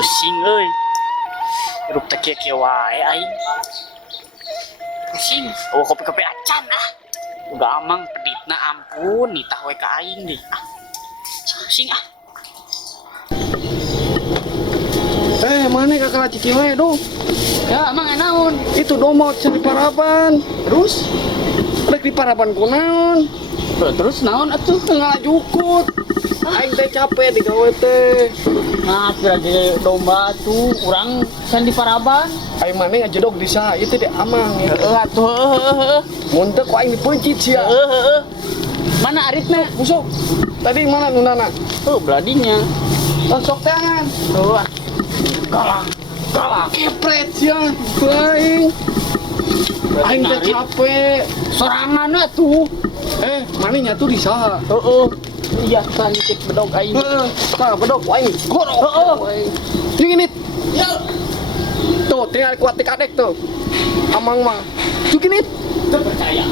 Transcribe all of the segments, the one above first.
Pusing euy. Hirup teh kieu wae aing. Pusing, kopi-kopi acan ah. Udah amang peditna ampun, nitah we ka aing deh. Ah. Pusing ah. Mana kakak ciki we duh. Ya, amang naon? Itu domot di parapan. Terus? Rek di parapan kunaon? Terus naon atuh? Ngalajukut. Aing teh capek di gawe teh. Nah, lagi domba tuh urang can di paraban. Aing mana ngajedog di saha ieu teh amang. Heeh atuh. Mun teu ku aing dipencit sia. Heeh. Mana aritna? Busuk. Tadi mana nundana? Oh, beladinya. Sok tangan. Tuh. Galak kepret sia. Aing teh capek. Sorangan atuh. Mana nyatu di saha? Heeh. Iya, kan cek bedog aing. Tah bedog aing. Gorok. Jeung ini. Ya. Tuh, tinggal kuat tikadek tuh. Amang mah. Jeung ini. Teu percaya.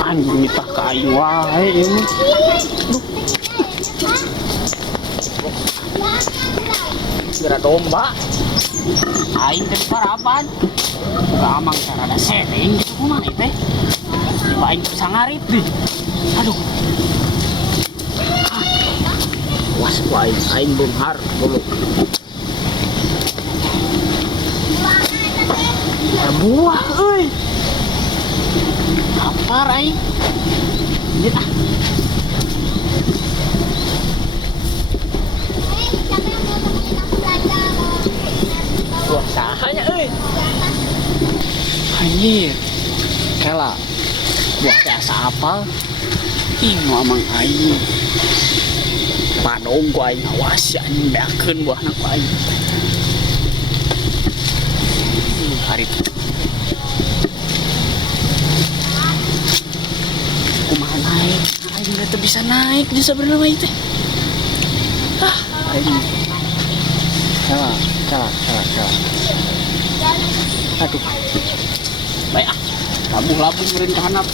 Anjing nitah ka aing wae ieu mah. Gara domba. Aing teh parapan. Amang sarada sering gitu kumaha teh. Tiba aing bisa ngarit deh. Aduh. Was aing belum har dulu. Buah euy. Lapar aing. Ini ah. Buah sahanya euy. Anjir. Kela. Buah biasa apa? Ih, mamang aing. Padong ku aing awas ya anjing beakeun buahna ku aing. Hari kumaha naik? Aing teh bisa naik di sabenerna mah teh. Ah, aing. Kala. Aduh. Baik ah. Labuh-labuh meureun ka handap.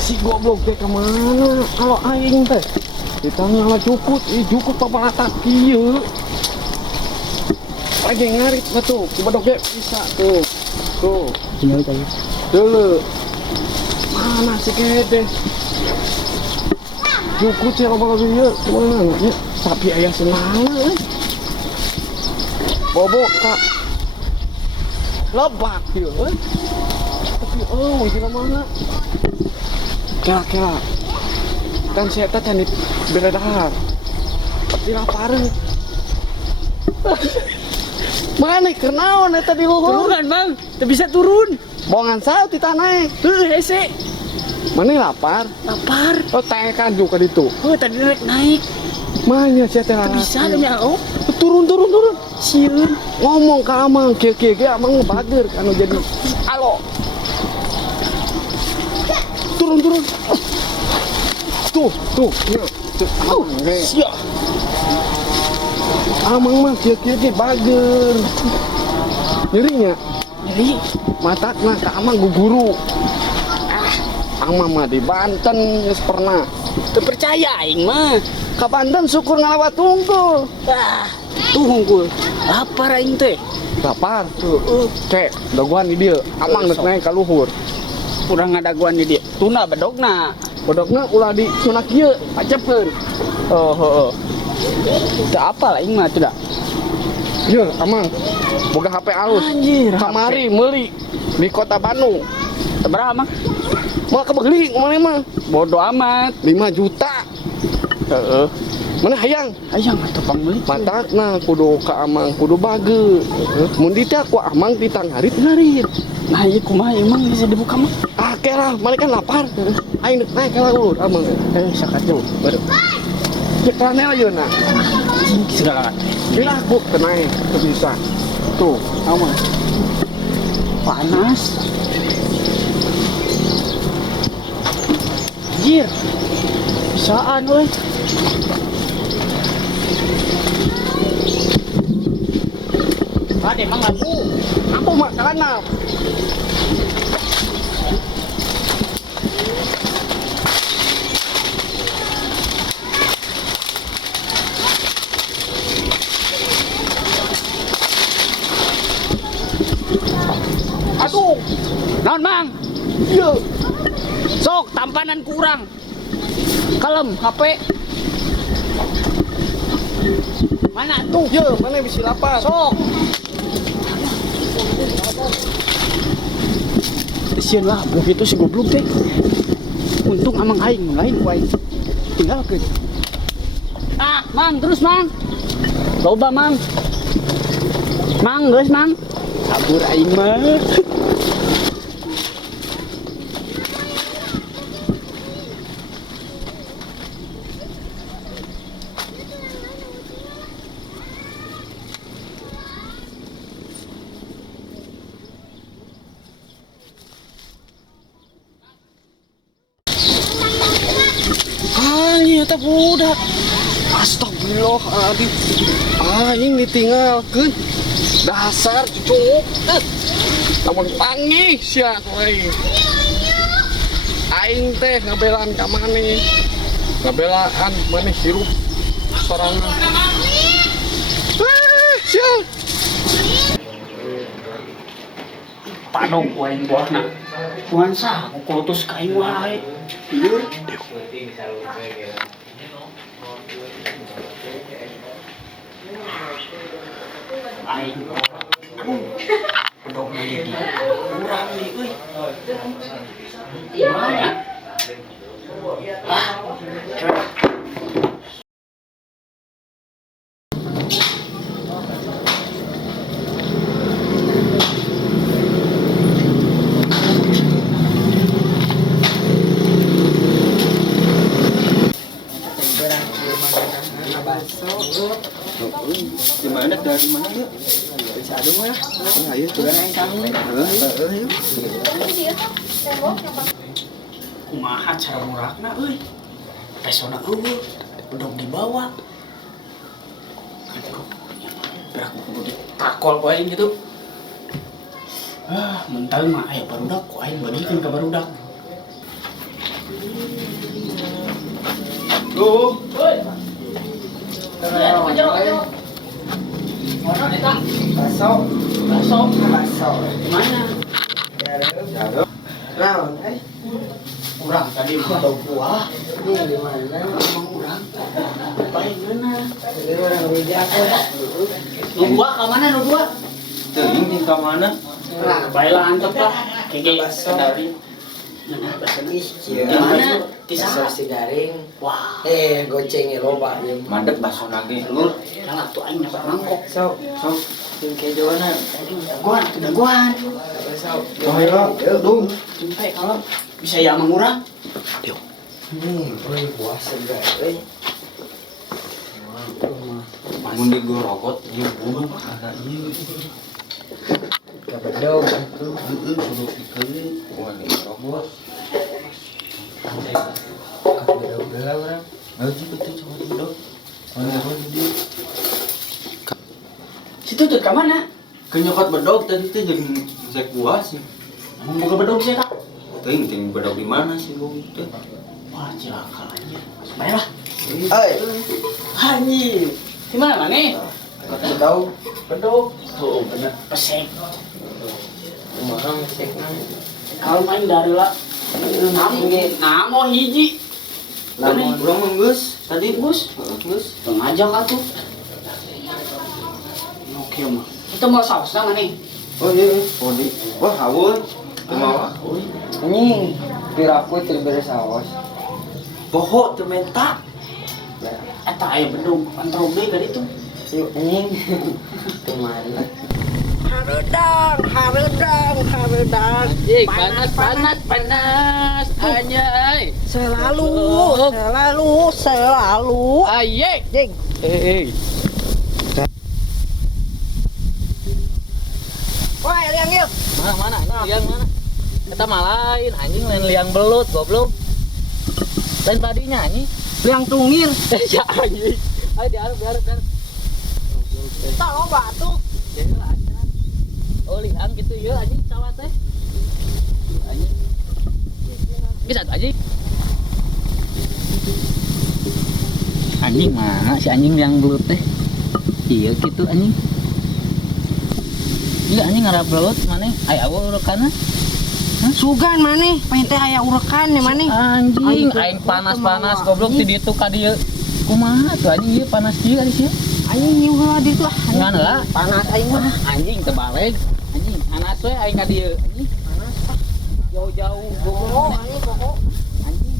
Si goblok teh kemana? Kalau aing teh ditanya lah cukut, cukut papa atak kieu. Lagi ngarit betul, coba dok bisa tuh. Tinggal tanya. Dulu. Mana si kede? Cukut sih loba ieu, kemana nya? Tapi aya senana. Bobok kak. Lebak ieu. Tapi gila mana? Kela. Kan saya teh can beredar. Tapi lapar. Mana kenaon eta di luhur? Turunan, Bang. Teu bisa turun. Bongan saut di tanah. Hese. Mana lapar? Lapar. Oh, tanya kanju ka ditu. Oh, tadi naik. Mana sia teh? Bisa demi Allah. Turun. Sieun. Ngomong ka amang, kieu amang bager anu jadi. Halo. Turun. Tuh. Ya. Sia. Amang mah kieu bager. Nyerinya. Nyeri. Matakna ka amang guguru. Amang mah di Banten geus pernah. Teu percaya aing mah. Ka Banten syukur ngalawat tunggul. Tuh hungkul. Lapar aing teh. Lapar. Cek, daguan di dieu. Amang geus naik ka luhur. Urang ngadaguan di dieu. Tuna bedogna. Bodogna ulah di sunak kieu, acepkeun. Oh, heuh. Teu apal aing mah teu da. Ieu, amang. Boga HP alus. Anjir, Kamari meuli di kota Bandung. Sabaraha mah? Mau kebeli mana mah? Bodo amat. 5 juta. Heeh. Mana hayang? Hayang atuh pangmeuli. Matakna kudu ka amang kudu bage. Mun diteu ku amang ditangharit ngarit. Nah, ieu kumaha emang bisa dibuka mah? Lah, mana kan lapar. Aing naik ka ulur amang. Sakatu. Baru. Cek rane ayeuna. Segala Bila aku naik teu bisa. Tuh, amang. Panas. Anjir. Bisaan euy. Ada emang lampu. Apa mak karena? Aduh, Naon mang? iya. Sok tampanan kurang. Kalem HP. Mana tuh? Iya, mana bisa lapar? Sok. Sian lah, begitu si goblok teh. Untung amang aing lain wae. Tinggalkeun. Ah, mang terus mang. Loba mang. Mang geus mang. Kabur aing mah. Anjing eta budak. Astagfirullahaladzim. Anjing ditinggalkeun. Dasar cucuk. Lamun panggih sia we. Aing teh ngabelaan ka maneh. Ngabelaan maneh hirup sorangan. Sia. Padong ku aing buahna. Tuhan sah aku kulotos ka aing wae. Ieu. Aing. Pedog na di. Kurang nih euy. Gimana? Ah. Gimana dari mana yuk? Bisa adung ya? Ayo turun yang kamu. Ayo. Kumaha cara murakna euy. Pesona eueuh. Pedog dibawa. Aduh. Berak kudu ditakol ku aing gitu. Ah, mental mah aya barudak ku aing bagikeun ka barudak. Tuh. Mana eta? Baso. Baso. Baso. Mana? Jauh. Naon Urang tadi mah tau kuah. Ini di mana? Emang urang. Bae mana? Ini orang bijak ya. Nu dua ka mana nu dua? Teuing di ka mana? Bae lah antep lah. Kege Baso. dari. Mana baso? Ih, Di mana? Di Baso sana. si garing. Wah, Gocengnya loba ieu. Mandek baso nage lur jangan tuh aing dapat mangkok. Sok, jeung kejoana. Daguan, tuh daguan. Sok. Oh, iya. Dung. Sampai kalau bisa ya mengurang. Nih, boy, buah segar, euy. mun digorokot ieu burung ada ieu Kabedog itu. heueuh kudu pikeun wah digorokot Kabedog heula urang. ngaji betul sama duduk mana dia Situ tuh ke mana? kenyokot bedog tadi teh jeung sek buah sih Emang boga bedog sih tak? teuing teuing bedog di mana sih gua teh Wah, cilaka aja. Bayarlah. Oi, Anjing. Di mana nih? kabedog. Bedog. Tuh, bener. Pesek. Kumaha mesekna? Kalau main dari lah. Namo hiji. lamun urang mah geus tadi Gus. geus Ngajak atuh. Oke mah. Kita mau saus nama nih. oh iya podi wah haweul kumaha Anjing, piraku teu beres saos. poho teu menta Eta aya bedog antrog deui tadi tuh. Yuk anjing. Teu mana. Hareudang. Panas. Anjay. Selalu. Aye. Jeng. Wah, liang yuk. Mana liang mana kita malain anjing lain liang belut goblok lain tadinya anjing Liang tungir. ya anjing Ayo diarep. Tak lo batu. Ya aja. Oh liang gitu ya anjing sawah teh. Anjing. Bisa tuh anjing. Anjing mana si anjing yang belut teh? Iya gitu anjing. Iya anjing ngarap belut mana? Aya awal urekana. Sugan mana? Pengen teh aya urekan ya mana? Anjing aing panas-panas goblok di ditu ka dieu. Kumaha tuh anjing ieu panas kieu ari sia. Aing nyuh heula di tuh. Ngan lah. Panas aing mah. Anjing terbalik. Anjing panas we aing ka dieu. Anjing panas ah. Jauh-jauh Oh, aing kok. anjing.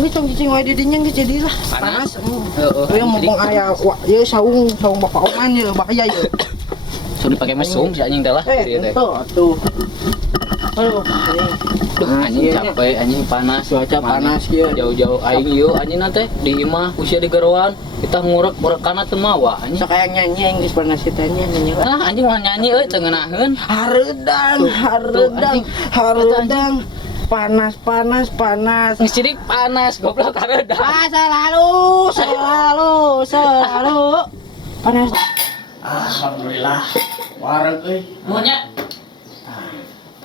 Ini tong cicing wae di dinya geus jadi lah. Panas. Panas. Yang mumpung aya ieu saung bapak oman ieu bahaya ieu. Sudah pakai mesum si anjing teh lah. Dieu teh. Tuh. Aduh, Duh, anjing capek, anjing panas, cuaca panas ya. Jauh-jauh aing ieu anjing nanti di imah usia di geroan kita ngurek-urekana teu mawa anjing. sok kayak nyanyi yang geus pernah ditanya nyanyi. Ah anjing mah nyanyi euy teu ngeunaheun. Hareudang. Panas. Ngisidik panas goblok hareudang. Selalu. Panas. Alhamdulillah. Wareg euy. Monya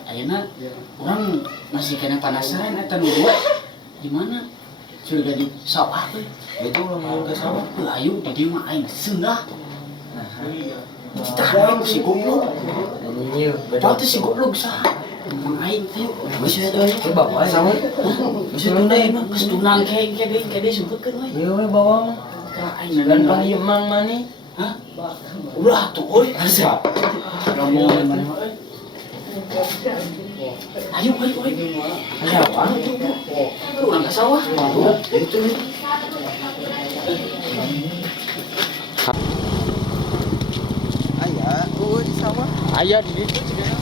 Ayeuna urang masih kena penasaran eta nu dua. Di mana? Sudah di sawah euy. Itu ulang ke sawah. Ayo di dieu mah aing seundah. Tah si goblok. Iya, Padahal si goblok saha? Mang aing teh. Bisa tuh, bawa sama. Bisa tunai mah geus tunang ke sebutkeun we. Iya, we bawa mah. Aing Dan panggil mang mani. Hah? Ulah tuh euy. Asa. Ngomong mana euy. Ayo. Ada apa? Urang ka sawah. Itu nih. Di sawah. Aya di ditu cenah.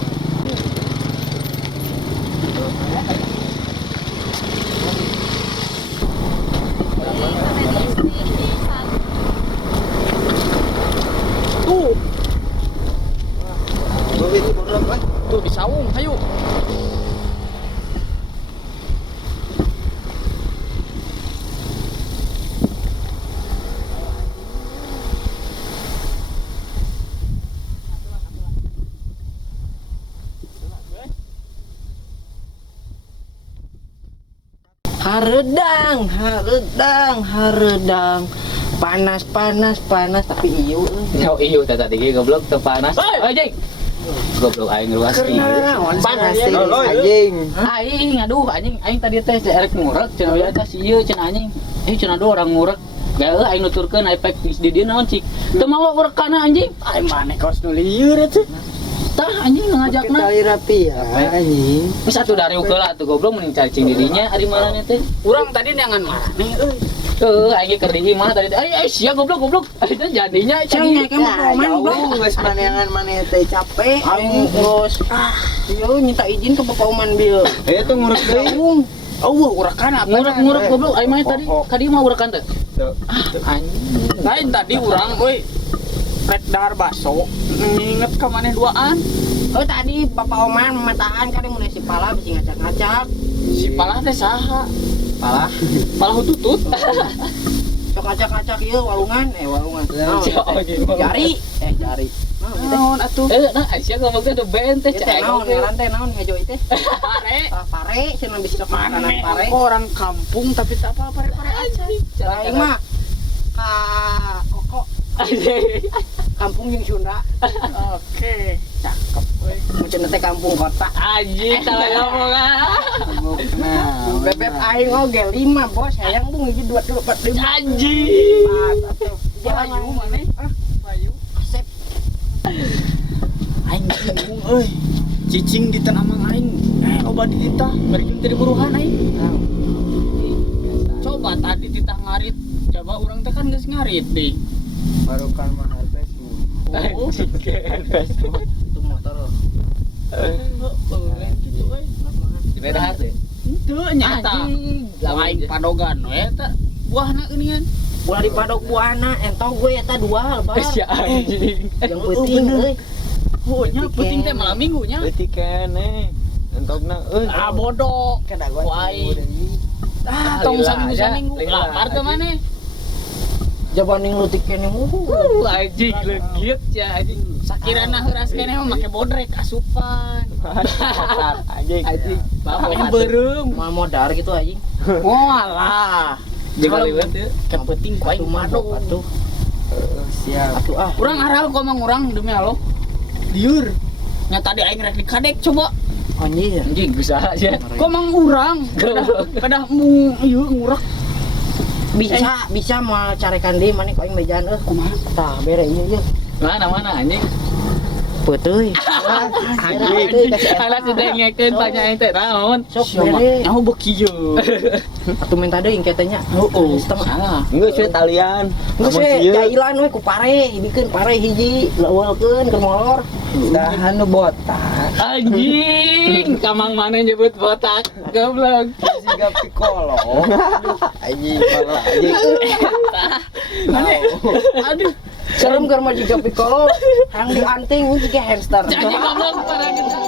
Tuh di saung, ayo. Hareudang. Panas tapi ieu Jauh ieu teh tadi ge goblok teu panas. Anjing. Goblok aing ruas ieu. panas Anjing. Aing aduh anjing tadi teh erek ngurek cenah ya teh ieu cenah anjing. Cenah dua orang ngurek. Gaeuh aing nuturkeun efek geus di dieu naon cik. Teu mawa urekana anjing. Aing maneh kaos nu lieur atuh. Tah anjing ngajakna. tali rapi ya anjing. Geus atuh dari ukeula atuh goblok mending cacing dirinya ari mana teh. Urang tadi neangan maneh euy. Aing keur di imah tadi. Ai sia goblok. Itu jadinya Cengnya kan paman blok. Geus maneangan maneh teh capek. Aing geus ieu minta izin ke Bapak Oman bieu. Aya tuh ngurek deui. Urekan apa? ngurek goblok aing mah tadi. Kadi mah urekan teh. Anjing. Lain tadi urang euy. Pret dahar baso. Nginget ka maneh duaan. Oh tadi Bapak Oman mematahan kan mulai si pala bisa ngacak-ngacak. Si palah teh saha? Palah tutut. Sok ngacak-ngacak ieu walungan. Jari. Jari. Naon atuh? Nah Aisyah ngomong teh ada band teh cai. Naon ngajo teh. Pare. Pare cenah bisa sok makanan Maneh pare. orang kampung tapi tak apa pare-pare aja. Aing mah ka koko kampung yang Sunda. Oke, cakep we. Mun cenah teh kampung kota. Anjing salah ngomong ah. Bebek aing oge 5 bos, hayang bung hiji 2 3 4 5. Anjing. Bayu maneh. Bayu. Asep. Aing bingung euy. Cicing di tanah mang aing. Obat di titah, bari teu buruhan aing. Coba tadi titah ngarit. Coba urang teh kan geus ngarit deui. Barukan mahal Facebook. Itu motor. Gitu euy. Beda hati. Teu nyata. Aing padogan we eta buahna geuningan. Ulah dipadok buahna entong gue eta 2 lebar. Si anjing. Yang penting euy. Oh nya penting teh malam minggunya. Leutik keneh. mangkokna Ah bodoh. Kada gua. Wai. Tong saminggu-saminggu. Lapar ke mana? Jabaning leutik kene Anjing legit ya anjing. Sakirana heuras kene mah make bodrek asupan. anjing Bapaknya beureum. Mal modar gitu anjing. Oh alah. Jaga liwat ya. Yang penting ku aing mado. Atuh. siap Atuh ah. Urang aral ku mang urang demi Allah. Lieur. Nya tadi aing rek dikadek coba. Anjir. Anjing bisa aja. Ku mang urang. Pada mu ieu ngurek. Bisa mau carekan deui maneh ku aing bejaan Kumaha? Tah bere ieu. Mana anjing. Peutuy. Anjing. Alah sudah ngekeun tanya teh naon. Sok bere. Nyaho beki yeuh. Atuh minta deui engke teh nya. Heeh. Setengah. Salah. enggak sih talian Geus we jailan we ku pare, dibikeun pare hiji, leuweulkeun ke molor. dahan nu botak Anjing, kamang mana nyebut botak? Goblok. siga piccolo anjing pala anjing Mana? Aduh. Serem keur mah jiga piccolo, yang dianting jiga hamster. Anjing goblok parah gitu.